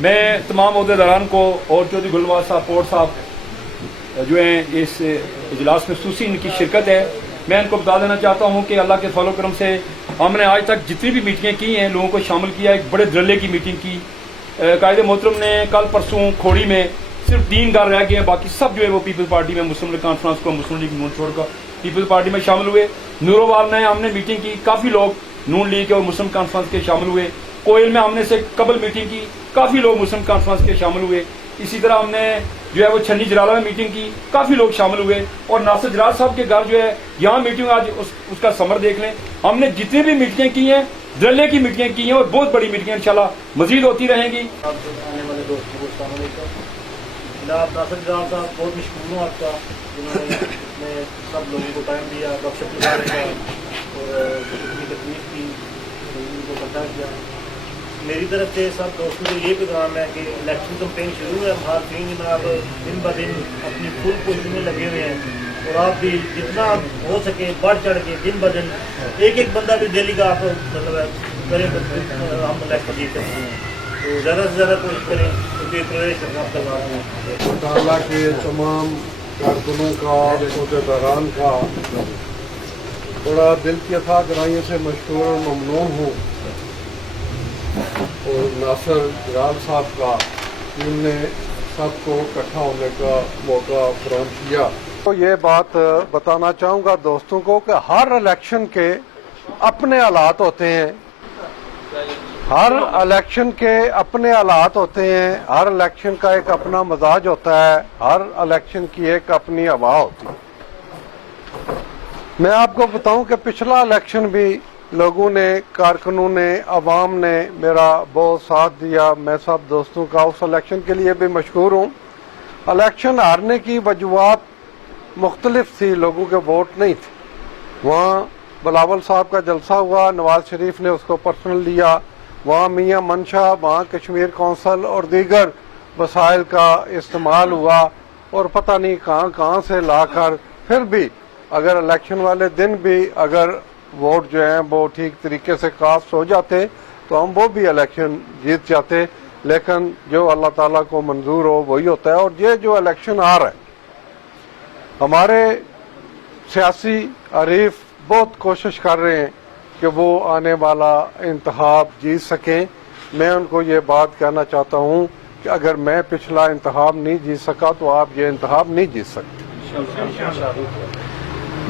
میں تمام عہدیداران کو اور چودھری گلنواز صاحب پور صاحب جو ہیں اس اجلاس میں خصوصی ان کی شرکت ہے، میں ان کو بتا دینا چاہتا ہوں کہ اللہ کے فضل و کرم سے ہم نے آج تک جتنی بھی میٹنگیں کی ہیں لوگوں کو شامل کیا، ایک بڑے دھڑلے کی میٹنگ کی۔ قائد محترم نے کل پرسوں کھوڑی میں صرف 3 گھر رہ گئے ہیں، باقی سب جو ہے وہ پیپلز پارٹی میں مسلم لیگ کانفرنس کو مسلم لیگ نون چھوڑ کر پیپلز پارٹی میں شامل ہوئے۔ نوروال میں ہم نے میٹنگ کی، کافی لوگ نون لیگ اور مسلم کانفرنس کے شامل ہوئے۔ کوئل میں ہم نے سے قبل میٹنگ کی، کافی لوگ مسلم کانفرنس کے شامل ہوئے۔ اسی طرح ہم نے جو ہے وہ چھنی جلالہ میں میٹنگ کی، کافی لوگ شامل ہوئے۔ اور ناصر جلال صاحب کے گھر جو ہے یہاں میٹنگ، آج اس کا سمر دیکھ لیں۔ ہم نے جتنی بھی میٹنگیں کی ہیں دھڑلے کی میٹنگیں کی ہیں اور بہت بڑی میٹنگیں انشاءاللہ مزید ہوتی رہیں گی۔ آنے والے دوستوں کو السلام علیکم۔ جناب ناصر جلال صاحب بہت مشکور ہوں آپ کا، جنہوں نے اپنے سب لوگوں کو ٹائم دیا، گپ شپ لگانے کا اور اتنی تکلیف کی ان کو پتہ کیا۔ میری طرف سے سب دوستوں کو یہ پیغام ہے کہ الیکشن کمپین شروع ہے، ہم تین جناب دن بہ دن اپنی فل کوشش میں لگے ہوئے ہیں اور آپ بھی جتنا ہو سکے بڑھ چڑھ کے دن بہ دن ایک بندہ بھی ڈیلی کا آپ مطلب کریں، ہم الیکشن جیت سکتے ہیں، تو زیادہ سے زیادہ کوشش کریں کیونکہ پرویش آپ کروا دیں۔ تعالیٰ کے تمام کارکنوں کا، عہدیداران کا بڑا دل کی عطا گرائیوں سے مشکور اور ممنون ہوں، اور ناصر جلال صاحب کا جن نے سب کو اکٹھا ہونے کا موقع فراہم کیا۔ تو یہ بات بتانا چاہوں گا دوستوں کو کہ ہر الیکشن کے اپنے حالات ہوتے ہیں، ہر الیکشن کے اپنے حالات ہوتے ہیں، ہر الیکشن کا ایک اپنا مزاج ہوتا ہے، ہر الیکشن کی ایک اپنی ہوا ہوتی ہے۔ میں آپ کو بتاؤں کہ پچھلا الیکشن بھی لوگوں نے، کارکنوں نے، عوام نے میرا بہت ساتھ دیا، میں سب دوستوں کا اس الیکشن کے لیے بھی مشکور ہوں۔ الیکشن ہارنے کی وجوہات مختلف تھی، لوگوں کے ووٹ نہیں تھے۔ وہاں بلاول صاحب کا جلسہ ہوا، نواز شریف نے اس کو پرسنل لیا، وہاں میاں منشا، وہاں کشمیر کونسل اور دیگر وسائل کا استعمال ہوا اور پتہ نہیں کہاں کہاں سے لا کر، پھر بھی اگر الیکشن والے دن بھی اگر ووٹ جو ہیں وہ ٹھیک طریقے سے کاسٹ ہو جاتے تو ہم وہ بھی الیکشن جیت جاتے، لیکن جو اللہ تعالیٰ کو منظور ہو وہی ہوتا ہے۔ اور یہ جو الیکشن آ رہا ہے، ہمارے سیاسی حریف بہت کوشش کر رہے ہیں کہ وہ آنے والا انتخاب جیت سکیں۔ میں ان کو یہ بات کہنا چاہتا ہوں کہ اگر میں پچھلا انتخاب نہیں جیت سکا تو آپ یہ انتخاب نہیں جیت سکتے۔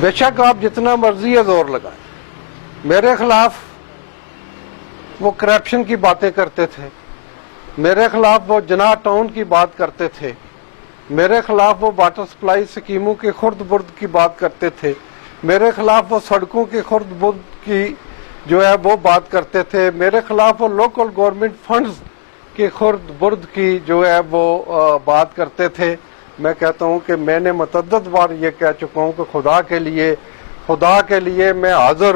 بے شک آپ جتنا مرضی ہے زور لگائیں، میرے خلاف وہ کرپشن کی باتیں کرتے تھے، میرے خلاف وہ جناح ٹاؤن کی بات کرتے تھے، میرے خلاف وہ واٹر سپلائی سکیموں کی خرد برد کی بات کرتے تھے، میرے خلاف وہ سڑکوں کی خرد برد کی جو ہے وہ بات کرتے تھے، میرے خلاف وہ لوکل گورنمنٹ فنڈز کی خرد برد کی جو ہے وہ بات کرتے تھے۔ میں کہتا ہوں کہ میں نے متعدد بار یہ کہہ چکا ہوں کہ خدا کے لیے میں حاضر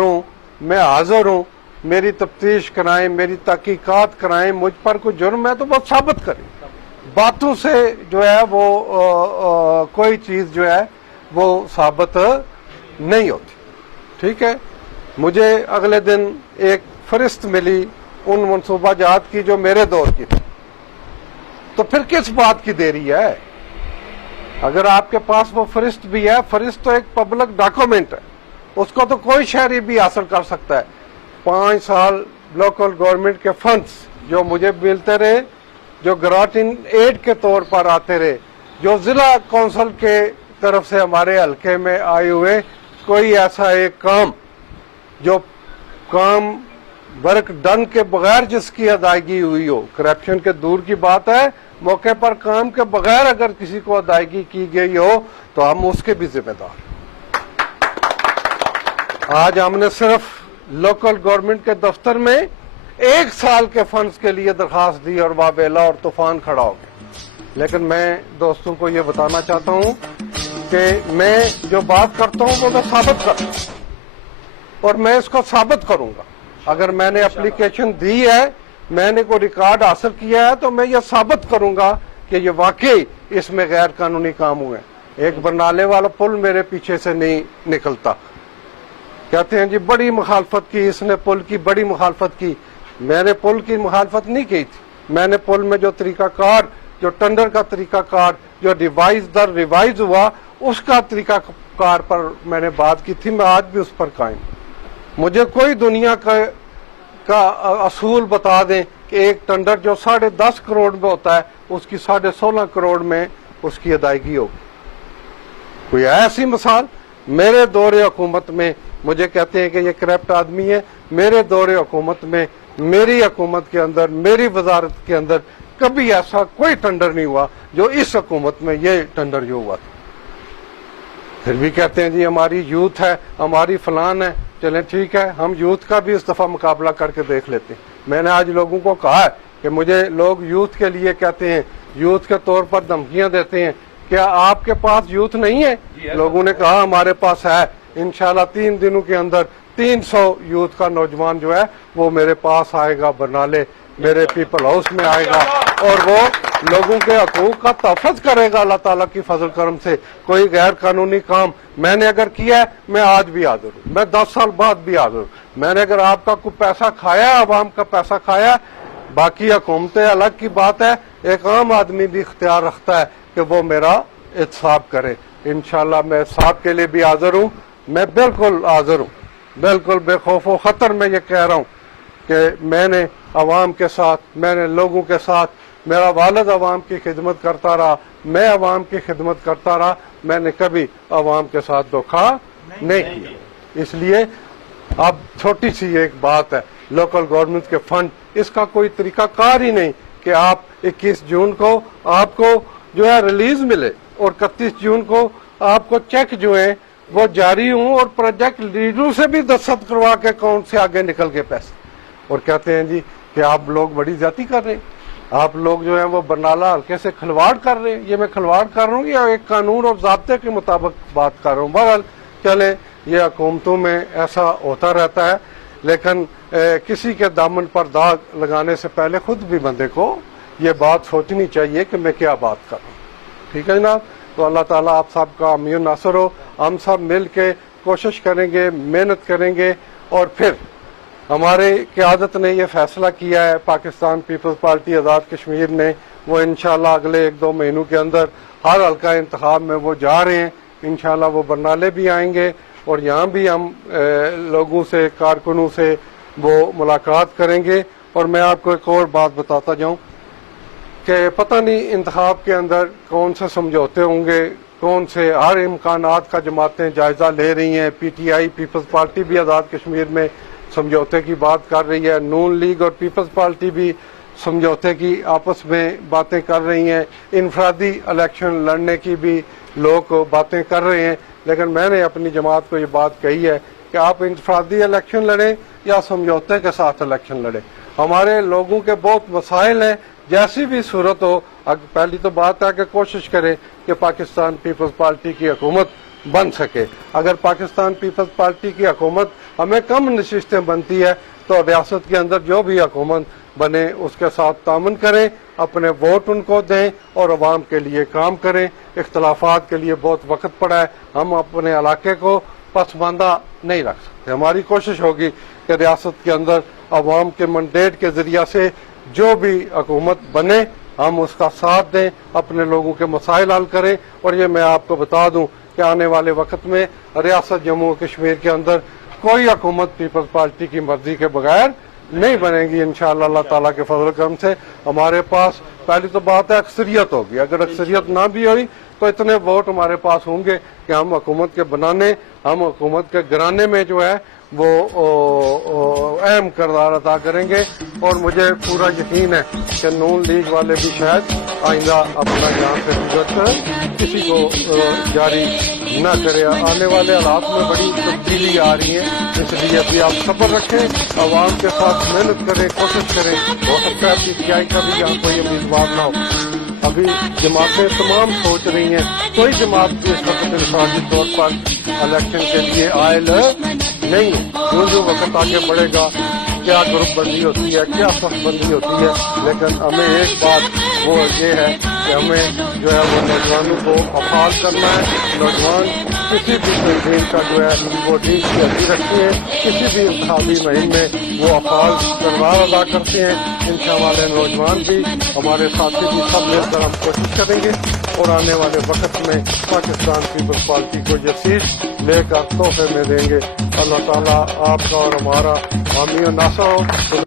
ہوں، میری تفتیش کرائیں، میری تحقیقات کرائیں، مجھ پر کوئی جرم ہے تو وہ ثابت کریں۔ باتوں سے جو ہے وہ کوئی چیز جو ہے وہ ثابت نہیں ہوتی، ٹھیک ہے۔ مجھے اگلے دن ایک फहरिस्त मिली उन मनसूबा जात की जो मेरे दौर की थी, तो फिर किस बात की देरी है? अगर आपके पास वो फहरिस्त भी है, फहरिस्त तो एक पब्लिक डॉक्यूमेंट है, उसको तो कोई शहरी भी हासिल कर सकता है। 5 साल लोकल गवर्नमेंट के फंड्स जो मुझे मिलते रहे, जो ग्रांट इन एड के तौर पर आते रहे, जो जिला कौंसिल के तरफ से हमारे हल्के में आए हुए, कोई ऐसा एक काम जो काम वर्क डन के बगैर जिसकी अदायगी हुई हो, करप्शन के दूर की बात है, मौके पर काम के बगैर अगर किसी को अदायगी की गई हो तो हम उसके भी जिम्मेदार। आज हमने सिर्फ लोकल गवर्नमेंट के दफ्तर में 1 साल के फंड्स के लिए दरखास्त दी और वाबेला और तूफान खड़ा हो गया। लेकिन मैं दोस्तों को ये बताना चाहता हूं कि मैं जो बात करता हूं वो मैं साबित करता हूं और मैं इसको साबित करूंगा। अगर मैंने एप्लीकेशन दी है, मैंने कोई रिकॉर्ड हासिल किया है, तो मैं ये साबित करूंगा कि ये वाकई इसमें गैर कानूनी काम हुए। एक बरनाले वाला पुल मेरे पीछे से नहीं निकलता, कहते हैं जी बड़ी मुखालफत की इसने, पुल की बड़ी मुखालफत की। मैंने पुल की मुखालफत नहीं की थी, मैंने पुल में जो तरीकाकार, जो टेंडर का तरीकाकार, जो रिवाइज दर रिवाइज हुआ, उसका तरीकाकार पर मैंने बात की थी। मैं आज भी उस पर कायम। मुझे कोई दुनिया का असूल बता दें कि एक टेंडर जो 10.5 करोड़ में होता है, उसकी 16.5 करोड़ में उसकी अदायगी होगी। कोई ऐसी मिसाल? मेरे दौरे हुकूमत में मुझे कहते हैं कि ये करप्ट आदमी है। मेरे दौरे हुकूमत में, मेरी हुकूमत के अंदर, मेरी वजारत के अंदर कभी ऐसा कोई टेंडर नहीं हुआ जो इस हुकूमत में ये टेंडर जो हुआ था। फिर भी कहते हैं जी हमारी यूथ है, हमारी फलान है। चलें ठीक है, हम यूथ का भी इस दफा मुकाबला करके देख लेते हैं। मैंने आज लोगों को कहा है कि मुझे लोग यूथ के लिए कहते हैं, यूथ के तौर पर धमकियां देते हैं, क्या आपके पास यूथ नहीं है? लोगों ने कहा हमारे पास है। इंशाल्लाह 3 दिनों के अंदर 300 यूथ का नौजवान जो है वो मेरे पास आएगा, बरनाले मेरे पीपल हाउस में आएगा और वो लोगों के हकूक का तहफ़्फ़ुज़ करेगा अल्लाह ताला की फजल करम से। कोई गैर कानूनी काम मैंने अगर किया है, मैं आज भी हाजिर हूँ, मैं 10 साल बाद भी हाजिर हूँ। मैंने अगर आपका कोई पैसा खाया, आवाम का पैसा खाया, बाकी हुकूमतें अलग की बात है, एक आम आदमी भी इख्तियार रखता है कि वो मेरा एहतसाब करे। इंशाल्लाह मैं एहतसाब के लिए भी हाजिर हूँ। मैं बिल्कुल हाजिर हूँ, बिल्कुल बेखौफ व खतर में ये कह रहा हूँ कि मैंने अवाम के साथ, मैंने लोगों के साथ, मेरा वालिद अवाम की खिदमत करता रहा, मैं अवाम की खिदमत करता रहा, मैंने कभी अवाम के साथ धोखा नहीं किया। इसलिए अब छोटी सी एक बात है, लोकल गवर्नमेंट के फंड, इसका कोई तरीकाकार ही नहीं कि आप 21 जून को आपको जो है रिलीज मिले और 31 जून को आपको चेक जो है वो जारी हूं और प्रोजेक्ट लीडरों से भी दस्तखत करवा के अकाउंट से आगे निकल के पैसे, और कहते हैं जी कि आप लोग बड़ी ज्यादती कर रहे हैं, आप लोग जो है वो बरनाला हल्के से खिलवाड़ कर रहे हैं। ये मैं खिलवाड़ कर रहा हूँ या एक कानून और ज़ाब्ते के मुताबिक बात कर रहा हूँ? बहरहाल चले, ये हुकूमतों में ऐसा होता रहता है, लेकिन किसी के दामन पर दाग लगाने से पहले खुद भी बंदे को ये बात सोचनी चाहिए कि मैं क्या बात कर रहा हूँ। ठीक है जनाब, तो अल्लाह ताला आप सब का अमीन नासर हो। हम सब मिल के कोशिश करेंगे, मेहनत करेंगे और फिर हमारे क़यादत ने ये फैसला किया है, पाकिस्तान पीपल्स पार्टी आज़ाद कश्मीर ने, वो इंशाल्लाह अगले 1-2 महीनों के अंदर हर हल्का इंतखाब में वो जा रहे हैं। इंशाल्लाह वो बरनाले भी आएंगे और यहाँ भी हम लोगों से, कारकुनों से वो मुलाकात करेंगे। और मैं आपको एक और बात बताता जाऊँ कि पता नहीं इंतखाब के अंदर कौन से समझौते होंगे, कौन से, हर इम्कानात का जमातें जायजा ले रही हैं। PTI पीपल्स पार्टी भी आज़ाद कश्मीर में समझौते की बात कर रही है, नून लीग और पीपल्स पार्टी भी समझौते की आपस में बातें कर रही हैं, इनफरादी इलेक्शन लड़ने की भी लोग बातें कर रहे हैं। लेकिन मैंने अपनी जमात को ये बात कही है कि आप इनफरादी इलेक्शन लड़ें या समझौते के साथ इलेक्शन लड़ें, हमारे लोगों के बहुत मसाइल हैं। जैसी भी सूरत हो, पहली तो बात है कि कोशिश करें कि पाकिस्तान पीपल्स पार्टी की हुकूमत बन सके। अगर पाकिस्तान पीपल्स पार्टी की हुकूमत हमें कम नशिस्तें बनती है तो रियासत के अंदर जो भी हुकूमत बने उसके साथ तामन करें, अपने वोट उनको दें और अवाम के लिए काम करें। इख्तलाफात के लिए बहुत वक्त पड़ा है, हम अपने इलाके को पसमानदा नहीं रख सकते। हमारी कोशिश होगी कि रियासत के अंदर عوام کے منڈیٹ کے ذریعہ سے جو بھی حکومت بنے ہم اس کا ساتھ دیں, اپنے لوگوں کے مسائل حل کریں. اور یہ میں آپ کو بتا دوں کہ آنے والے وقت میں ریاست جموں و کشمیر کے اندر کوئی حکومت پیپلز پارٹی کی مرضی کے بغیر نہیں بنے گی انشاءاللہ اللہ تعالیٰ کے فضل و کرم سے. ہمارے پاس پہلی تو بات ہے اکثریت ہوگی, اگر اکثریت نہ بھی ہوئی تو اتنے ووٹ ہمارے پاس ہوں گے کہ ہم حکومت کے بنانے, ہم حکومت کے گرانے میں جو ہے وہ اہم کردار ادا کریں گے. اور مجھے پورا یقین ہے کہ نون لیگ والے بھی شاید آئندہ اپنا یہاں سے رجوع کسی کو جاری نہ کرے. آنے والے حالات میں بڑی تبدیلی آ رہی ہے, اس لیے ابھی آپ صبر رکھیں, عوام کے ساتھ محنت کریں, کوشش کریں. ہو سکتا ہے کہ کیا کبھی یہاں کوئی امیدوار نہ ہو. ابھی جماعتیں تمام سوچ رہی ہیں, کوئی جماعت بھی اس وقت انفرادی طور پر الیکشن کے لیے آئل نہیں ہے. جو وقت آگے بڑھے گا کیا گروپ بندی ہوتی ہے, کیا صف بندی ہوتی ہے, لیکن ہمیں ایک بات وہ یہ ہے کہ ہمیں جو ہے وہ نوجوانوں کو افعال کرنا ہے. نوجوان کسی بھی تنظیم کا جو ہے وہ دین کی حدی رکھتے ہیں, کسی بھی انتخابی مہم میں وہ افعال کردار ادا کرتے ہیں. انشاءاللہ ہمارے نوجوان بھی, ہمارے ساتھی بھی سب مل کر ہم کوشش کریں گے اور آنے والے وقت میں پاکستان پیپلز پارٹی کو یہ سیٹ لے کر تحفے میں دیں گے. اللہ تعالیٰ آپ کا اور ہمارا حامی و ناصر ہو.